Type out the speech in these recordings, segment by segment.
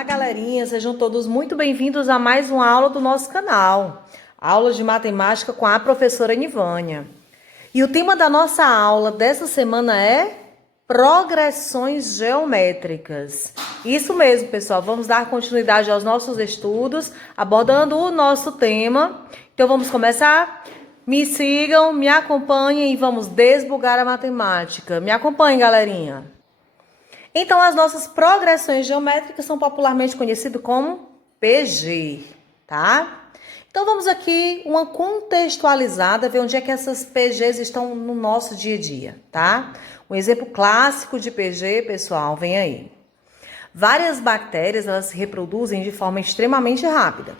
Olá, galerinha, sejam todos muito bem-vindos a mais uma aula do nosso canal. Aula de matemática com a professora Nivânia. E o tema da nossa aula dessa semana é progressões geométricas. Isso mesmo, pessoal, vamos dar continuidade aos nossos estudos, abordando o nosso tema. Então vamos começar? Me sigam, me acompanhem e vamos desbugar a matemática. Me acompanhem, galerinha. Então, as nossas progressões geométricas são popularmente conhecidas como PG, tá? Então, vamos aqui uma contextualizada, ver onde é que essas PGs estão no nosso dia a dia, tá? Um exemplo clássico de PG, pessoal, vem aí. Várias bactérias, elas se reproduzem de forma extremamente rápida.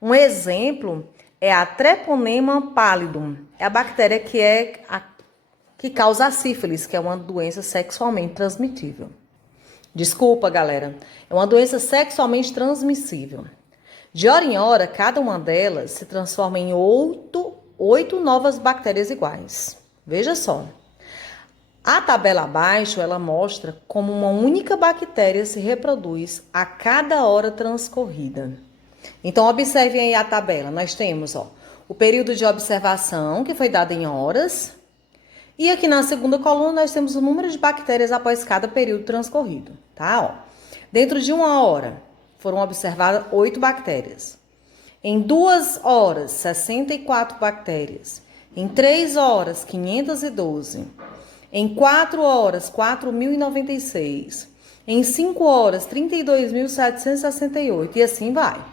Um exemplo é a Treponema pallidum. É a bactéria que causa a sífilis, que é uma doença sexualmente transmitível. Desculpa, galera. É uma doença sexualmente transmissível. De hora em hora, cada uma delas se transforma em oito novas bactérias iguais. Veja só. A tabela abaixo, ela mostra como uma única bactéria se reproduz a cada hora transcorrida. Então, observem aí a tabela. Nós temos, o período de observação, que foi dado em horas. E aqui na segunda coluna nós temos o número de bactérias após cada período transcorrido, tá? Dentro de uma hora foram observadas 8 bactérias. Em 2 horas, 64 bactérias. Em 3 horas, 512. Em 4 horas, 4.096. Em 5 horas, 32.768. E assim vai.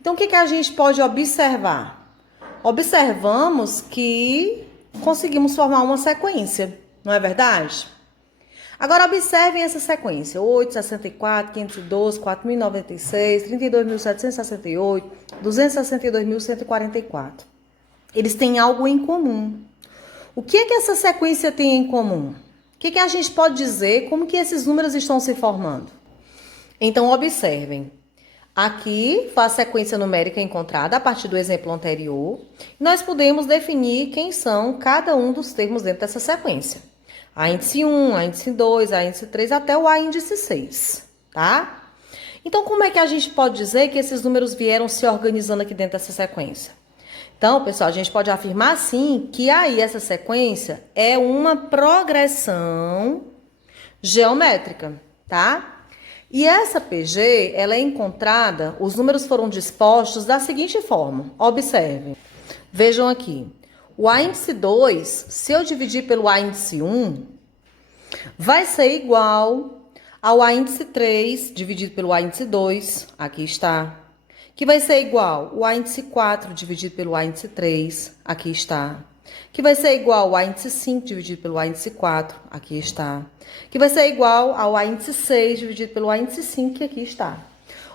Então, o que a gente pode observar? Observamos que conseguimos formar uma sequência, não é verdade? Agora, observem essa sequência. 8, 64, 512, 4.096, 32.768, 262.144. Eles têm algo em comum. O que é que essa sequência tem em comum? O que a gente pode dizer? Como que esses números estão se formando? Então, observem. Aqui foi a sequência numérica encontrada a partir do exemplo anterior. Nós podemos definir quem são cada um dos termos dentro dessa sequência. A índice 1, a índice 2, a índice 3 até o a índice 6, tá? Então, como é que a gente pode dizer que esses números vieram se organizando aqui dentro dessa sequência? Então, pessoal, a gente pode afirmar sim que aí essa sequência é uma progressão geométrica, tá? E essa PG, ela é encontrada, os números foram dispostos da seguinte forma. Observem. Vejam aqui. O A índice 2, se eu dividir pelo A índice 1, vai ser igual ao A índice 3 dividido pelo A índice 2. Aqui está. Que vai ser igual ao A índice 4 dividido pelo A índice 3. Aqui está. Que vai ser igual ao A índice 5 dividido pelo A índice 4, aqui está. Que vai ser igual ao A índice 6 dividido pelo A índice 5, que aqui está.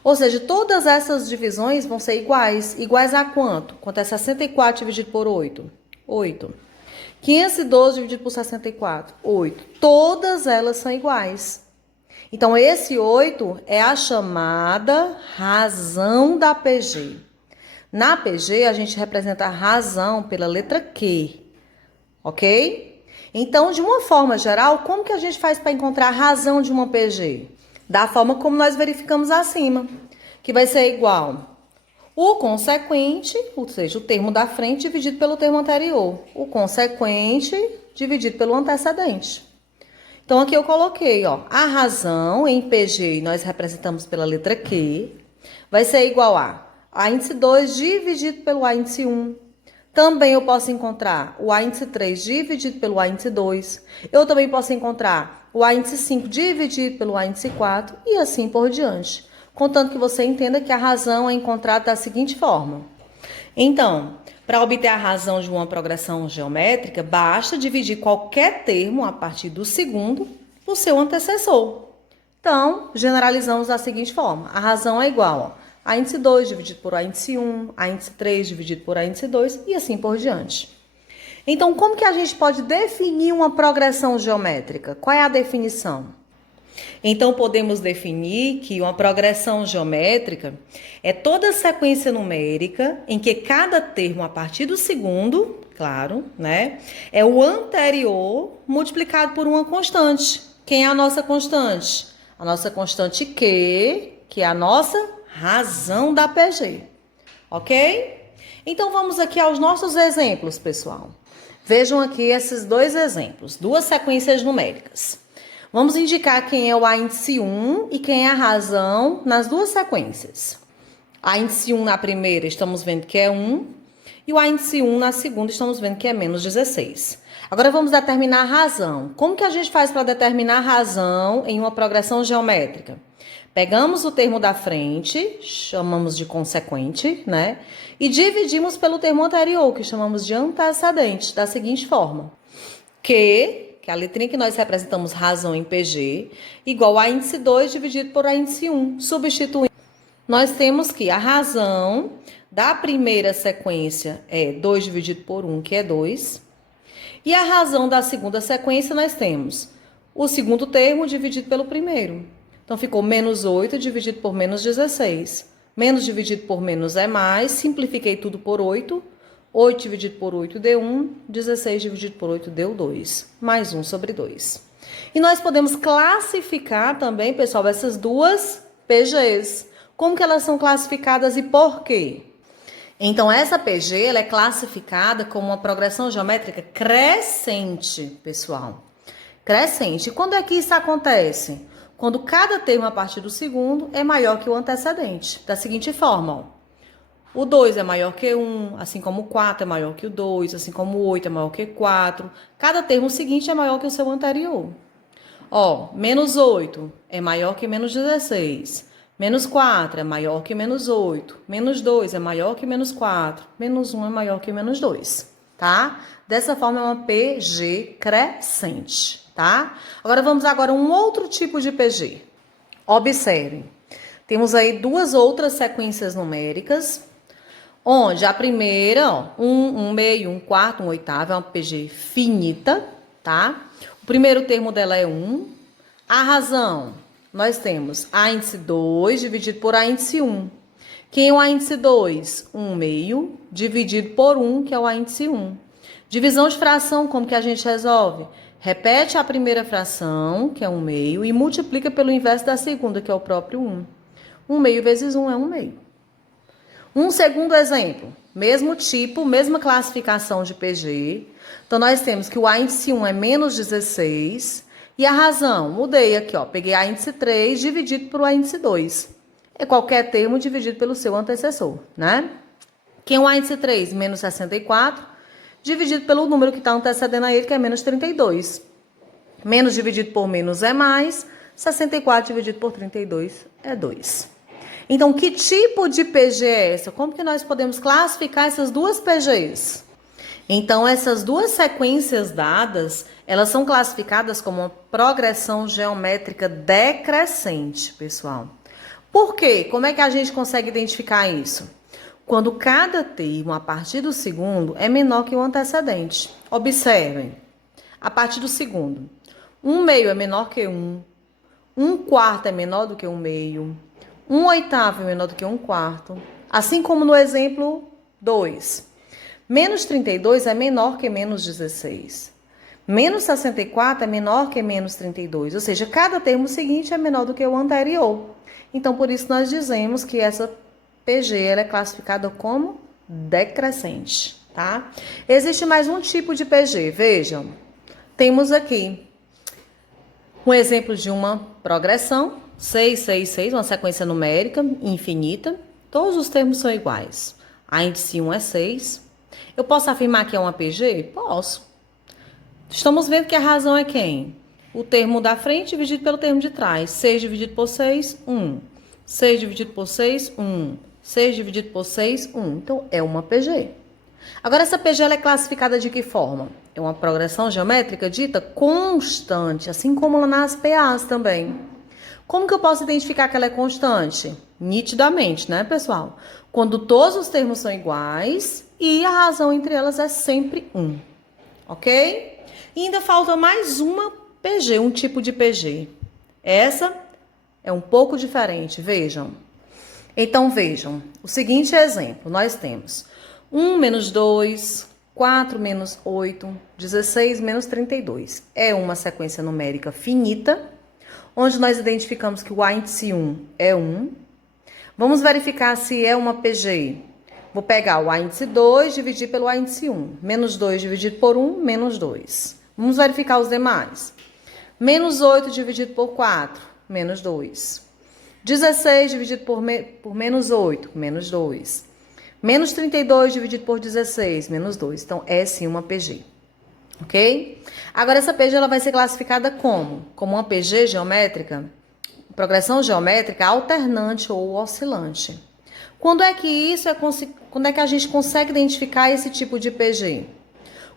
Ou seja, todas essas divisões vão ser iguais. Iguais a quanto? Quanto é 64 dividido por 8? 8. 512 dividido por 64? 8. Todas elas são iguais. Então, esse 8 é a chamada razão da PG. Na PG, a gente representa a razão pela letra Q, ok? Então, de uma forma geral, como que a gente faz para encontrar a razão de uma PG? Da forma como nós verificamos acima, que vai ser igual o consequente, ou seja, o termo da frente dividido pelo termo anterior. O consequente dividido pelo antecedente. Então, aqui eu coloquei, a razão em PG nós representamos pela letra Q, vai ser igual a índice 2 dividido pelo A índice 1. Também eu posso encontrar o A índice 3 dividido pelo A índice 2. Eu também posso encontrar o A índice 5 dividido pelo A índice 4 e assim por diante. Contanto que você entenda que a razão é encontrada da seguinte forma. Então, para obter a razão de uma progressão geométrica, basta dividir qualquer termo a partir do segundo por seu antecessor. Então, generalizamos da seguinte forma. A razão é igual a índice 2 dividido por A índice 1, A índice 3 dividido por A índice 2 e assim por diante. Então, como que a gente pode definir uma progressão geométrica? Qual é a definição? Então, podemos definir que uma progressão geométrica é toda sequência numérica em que cada termo a partir do segundo, claro, né, é o anterior multiplicado por uma constante. Quem é a nossa constante? A nossa constante Q, que é a nossa razão da PG, ok? Então, vamos aqui aos nossos exemplos, pessoal. Vejam aqui esses dois exemplos, duas sequências numéricas. Vamos indicar quem é o A índice 1 e quem é a razão nas duas sequências. A índice 1 na primeira, estamos vendo que é 1, e o A índice 1 na segunda, estamos vendo que é menos 16. Agora, vamos determinar a razão. Como que a gente faz para determinar a razão em uma progressão geométrica? Pegamos o termo da frente, chamamos de consequente, né? E dividimos pelo termo anterior, que chamamos de antecedente, da seguinte forma. Que é a letrinha que nós representamos razão em PG, igual a índice 2 dividido por a índice 1. Substituindo, nós temos que a razão da primeira sequência é 2 dividido por 1, que é 2. E a razão da segunda sequência nós temos o segundo termo dividido pelo primeiro. Então, ficou menos 8 dividido por menos 16. Menos dividido por menos é mais. Simplifiquei tudo por 8. 8 dividido por 8 deu 1. 16 dividido por 8 deu 2. Mais 1 sobre 2. E nós podemos classificar também, pessoal, essas duas PGs. Como que elas são classificadas e por quê? Então, essa PG ela é classificada como uma progressão geométrica crescente, pessoal. Crescente. E quando é que isso acontece? Quando cada termo a partir do segundo é maior que o antecedente. Da seguinte forma, ó. O 2 é maior que 1, assim como o 4 é maior que o 2, assim como o 8 é maior que 4. Cada termo seguinte é maior que o seu anterior. Ó, menos 8 é maior que menos 16. Menos 4 é maior que menos 8. Menos 2 é maior que menos 4. Menos 1 é maior que menos 2, tá? Dessa forma é uma PG crescente, tá? Agora vamos a um outro tipo de PG. Observem. Temos aí duas outras sequências numéricas, onde a primeira, ó, 1 meio, 1 quarto, 1 oitavo, é uma PG finita, tá? O primeiro termo dela é 1. A razão, nós temos A índice 2 dividido por A índice 1. Quem é o A índice 2? 1 meio dividido por 1, que é o A índice 1. Divisão de fração, como que a gente resolve? Repete a primeira fração, que é 1 meio, e multiplica pelo inverso da segunda, que é o próprio 1. 1 meio vezes 1 é 1 meio. Um segundo exemplo, mesmo tipo, mesma classificação de PG. Então, nós temos que o A índice 1 é menos 16. E a razão, mudei aqui, ó, peguei A índice 3 dividido por A índice 2. É qualquer termo dividido pelo seu antecessor, né? Quem é o A índice 3? Menos 64, dividido pelo número que está antecedendo a ele, que é menos 32. Menos dividido por menos é mais, 64 dividido por 32 é 2. Então, que tipo de PG é essa? Como que nós podemos classificar essas duas PGs? Então, essas duas sequências dadas, elas são classificadas como uma progressão geométrica decrescente, pessoal. Por quê? Como é que a gente consegue identificar isso? Quando cada termo, a partir do segundo, é menor que o antecedente. Observem, a partir do segundo, 1 meio é menor que 1, 1 quarto é menor do que 1 meio, 1 oitavo é menor do que 1 quarto, assim como no exemplo 2. Menos 32 é menor que menos 16. Menos 64 é menor que menos 32, ou seja, cada termo seguinte é menor do que o anterior. Então, por isso, nós dizemos que essa PG ela é classificada como decrescente, tá? Existe mais um tipo de PG, vejam. Temos aqui um exemplo de uma progressão, 6, 6, 6, uma sequência numérica infinita. Todos os termos são iguais. A índice 1 é 6. Eu posso afirmar que é uma PG? Posso. Estamos vendo que a razão é quem? O termo da frente dividido pelo termo de trás. 6 dividido por 6, 1. 6 dividido por 6, 1. 6 dividido por 6, 1. Então, é uma PG. Agora, essa PG ela é classificada de que forma? É uma progressão geométrica dita constante, assim como nas PAs também. Como que eu posso identificar que ela é constante? Nitidamente, né, pessoal? Quando todos os termos são iguais e a razão entre elas é sempre 1. Ok? E ainda falta mais uma PG, um tipo de PG. Essa é um pouco diferente, vejam. Então, vejam, o seguinte exemplo, nós temos 1 menos 2, 4 menos 8, 16 menos 32. É uma sequência numérica finita, onde nós identificamos que o A índice 1 é 1, Vamos verificar se é uma PG. Vou pegar o A índice 2, dividir pelo A índice 1. Menos 2 dividido por 1, menos 2. Vamos verificar os demais. Menos 8 dividido por 4, menos 2. 16 dividido por menos 8, menos 2. Menos 32 dividido por 16, menos 2. Então, é sim uma PG. Ok? Agora, essa PG ela vai ser classificada como? Como uma PG geométrica, progressão geométrica alternante ou oscilante. Quando é que quando é que a gente consegue identificar esse tipo de PG?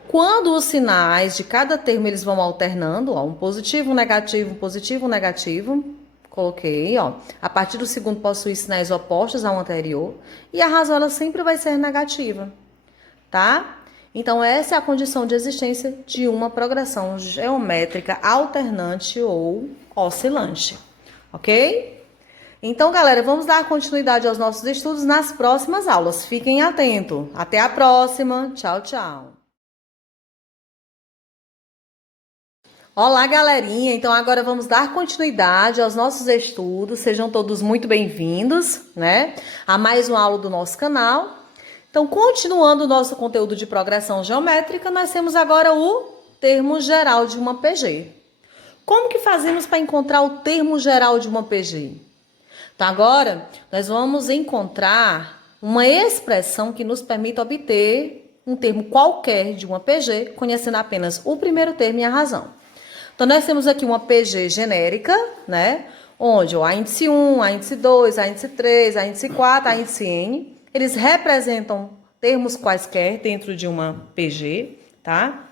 Quando os sinais de cada termo eles vão alternando, ó, um positivo, um positivo, um negativo. Coloquei, ó. A partir do segundo possui sinais opostos ao anterior e a razão ela sempre vai ser negativa, tá? Então essa é a condição de existência de uma progressão geométrica alternante ou oscilante, ok? Então, galera, vamos dar continuidade aos nossos estudos nas próximas aulas. Fiquem atentos. Até a próxima. Tchau, tchau. Olá, galerinha. Então, agora vamos dar continuidade aos nossos estudos. Sejam todos muito bem-vindos, né? A mais uma aula do nosso canal. Então, continuando o nosso conteúdo de progressão geométrica, nós temos agora o termo geral de uma PG. Como que fazemos para encontrar o termo geral de uma PG? Então, agora, nós vamos encontrar uma expressão que nos permita obter um termo qualquer de uma PG, conhecendo apenas o primeiro termo e a razão. Então, nós temos aqui uma PG genérica, né? Onde o A índice 1, A índice 2, A índice 3, A índice 4, A índice N, eles representam termos quaisquer dentro de uma PG, tá?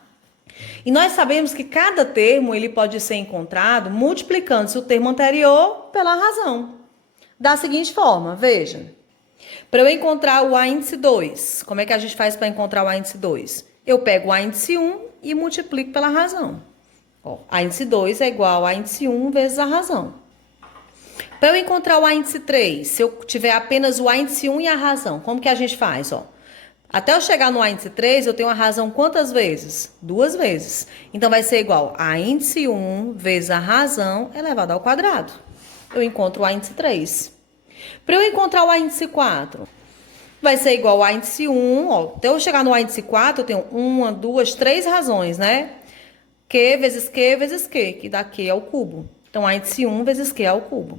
E nós sabemos que cada termo ele pode ser encontrado multiplicando-se o termo anterior pela razão. Da seguinte forma, veja. Para eu encontrar o A índice 2, como é que a gente faz para encontrar o A índice 2? Eu pego o A índice 1 e multiplico pela razão. Ó, A índice 2 é igual a índice 1 vezes a razão. Para eu encontrar o A índice 3, se eu tiver apenas o A índice 1 e a razão, como que a gente faz? Ó, até eu chegar no A índice 3, eu tenho a razão quantas vezes? 2 vezes. Então, vai ser igual a índice 1 vezes a razão elevado ao quadrado. Eu encontro o A índice 3. Para eu encontrar o A índice 4, vai ser igual ao A índice 1. Ó, até eu chegar no A índice 4, eu tenho 1, 2, 3 razões, né? Q vezes Q vezes Q, que dá Q ao cubo. Então, A índice 1 vezes Q ao cubo.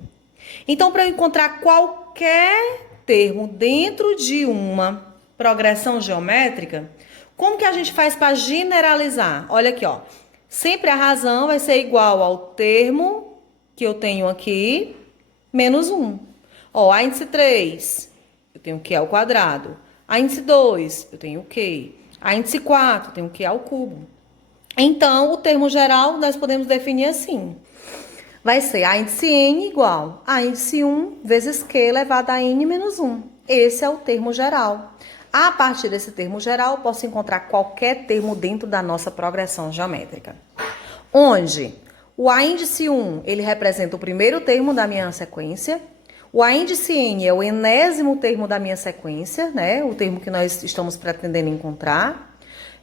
Então, para eu encontrar qualquer termo dentro de uma progressão geométrica, como que a gente faz para generalizar? Olha aqui, ó. Sempre a razão vai ser igual ao termo que eu tenho aqui, menos 1. Ó, A índice 3, eu tenho Q ao quadrado. A índice 2, eu tenho Q. A índice 4, eu tenho Q ao cubo. Então, o termo geral nós podemos definir assim. Vai ser A índice N igual a índice 1 vezes Q elevado a N menos 1. Esse é o termo geral. A partir desse termo geral, eu posso encontrar qualquer termo dentro da nossa progressão geométrica. Onde o A índice 1, ele representa o primeiro termo da minha sequência. O A índice N é o enésimo termo da minha sequência, né? O termo que nós estamos pretendendo encontrar.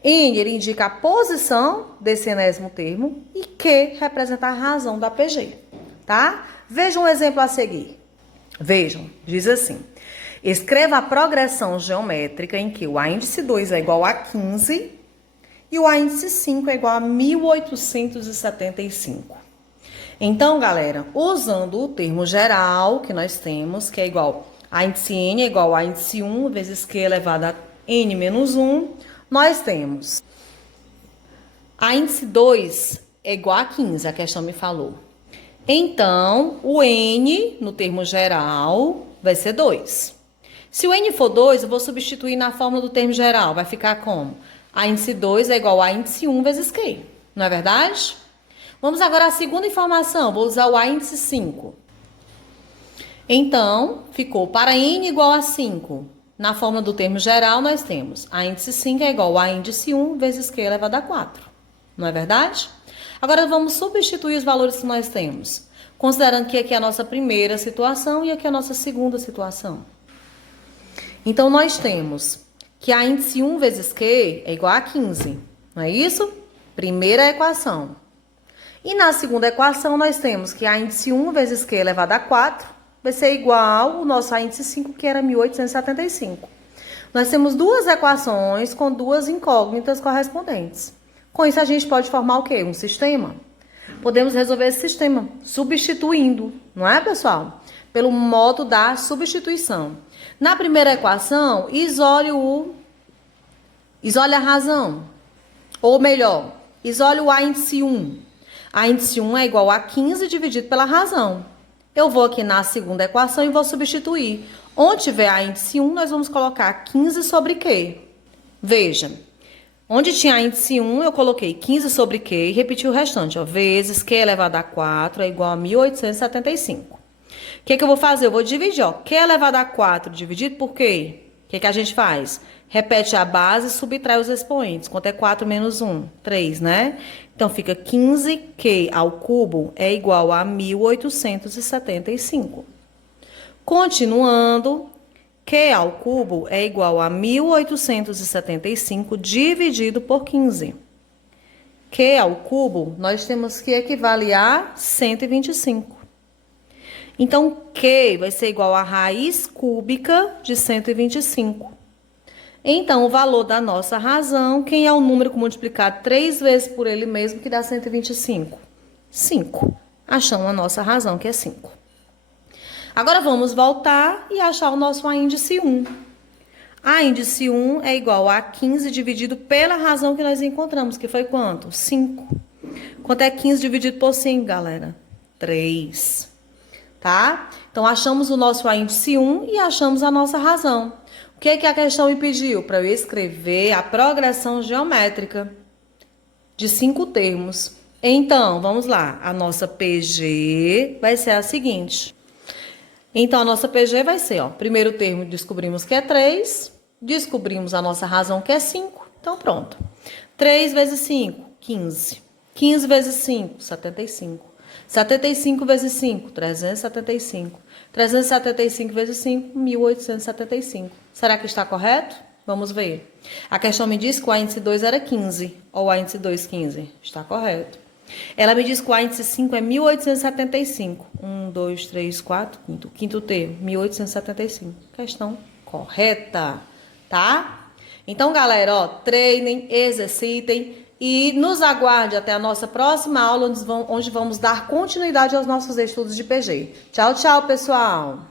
N, ele indica a posição desse enésimo termo. E Q representa a razão da PG, tá? Vejam um exemplo a seguir. Vejam, diz assim. Escreva a progressão geométrica em que o A índice 2 é igual a 15 e o A índice 5 é igual a 1875. Então, galera, usando o termo geral que nós temos, que é igual a índice N é igual a índice 1 vezes Q elevado a N menos 1, nós temos a índice 2 é igual a 15, a questão me falou. Então, o N, no termo geral, vai ser 2. Se o N for 2, eu vou substituir na fórmula do termo geral. Vai ficar como? A índice 2 é igual a índice 1 vezes Q. Não é verdade? Vamos agora à segunda informação. Vou usar o A índice 5. Então, ficou para N igual a 5. Na fórmula do termo geral, nós temos a índice 5 é igual a índice 1 vezes Q elevado a 4. Não é verdade? Agora, vamos substituir os valores que nós temos. Considerando que aqui é a nossa primeira situação e aqui é a nossa segunda situação. Então, nós temos que a índice 1 vezes Q é igual a 15, não é isso? Primeira equação. E na segunda equação, nós temos que a índice 1 vezes Q elevado a 4 vai ser igual o nosso índice 5, que era 1875. Nós temos duas equações com duas incógnitas correspondentes. Com isso, a gente pode formar o quê? Um sistema. Podemos resolver esse sistema substituindo, não é, pessoal? Pelo modo da substituição. Na primeira equação, isole a razão. Ou melhor, isole o A índice 1. A índice 1 é igual a 15 dividido pela razão. Eu vou aqui na segunda equação e vou substituir. Onde tiver A índice 1, nós vamos colocar 15 sobre Q. Veja, onde tinha A índice 1, eu coloquei 15 sobre Q e repeti o restante. Ó, vezes Q elevado a 4 é igual a 1875. O que eu vou fazer? Eu vou dividir. Ó, Q elevado a 4 dividido por Q. O que a gente faz? Repete a base e subtrai os expoentes. Quanto é 4 menos 1? 3, né? Então, fica 15Q ao cubo é igual a 1875. Continuando, Q ao cubo é igual a 1875 dividido por 15. Q ao cubo, nós temos que equivale a 125. Então, Q vai ser igual a raiz cúbica de 125. Então, o valor da nossa razão, quem é o número que multiplicar 3 vezes por ele mesmo, que dá 125? 5. Achamos a nossa razão, que é 5. Agora, vamos voltar e achar o nosso A índice 1. A índice 1 é igual a 15 dividido pela razão que nós encontramos, que foi quanto? 5. Quanto é 15 dividido por 5, galera? 3. Tá? Então, achamos o nosso A índice 1 e achamos a nossa razão. O que a questão me pediu? Para eu escrever a progressão geométrica de 5 termos. Então, vamos lá. A nossa PG vai ser a seguinte. Então, a nossa PG vai ser, ó, primeiro termo descobrimos que é 3, descobrimos a nossa razão que é 5, então pronto. 3 vezes 5, 15. 15 vezes 5, 75. 75 vezes 5, 375. 375 vezes 5, 1875. Será que está correto? Vamos ver. A questão me diz que o A índice 2 era 15, ou o A índice 2, 15. Está correto. Ela me diz que o A índice 5 é 1875. 1, 2, 3, 4, quinto termo, 1875. Questão correta, tá? Então, galera, ó, treinem, exercitem e nos aguarde até a nossa próxima aula, onde vamos dar continuidade aos nossos estudos de PG. Tchau, tchau, pessoal!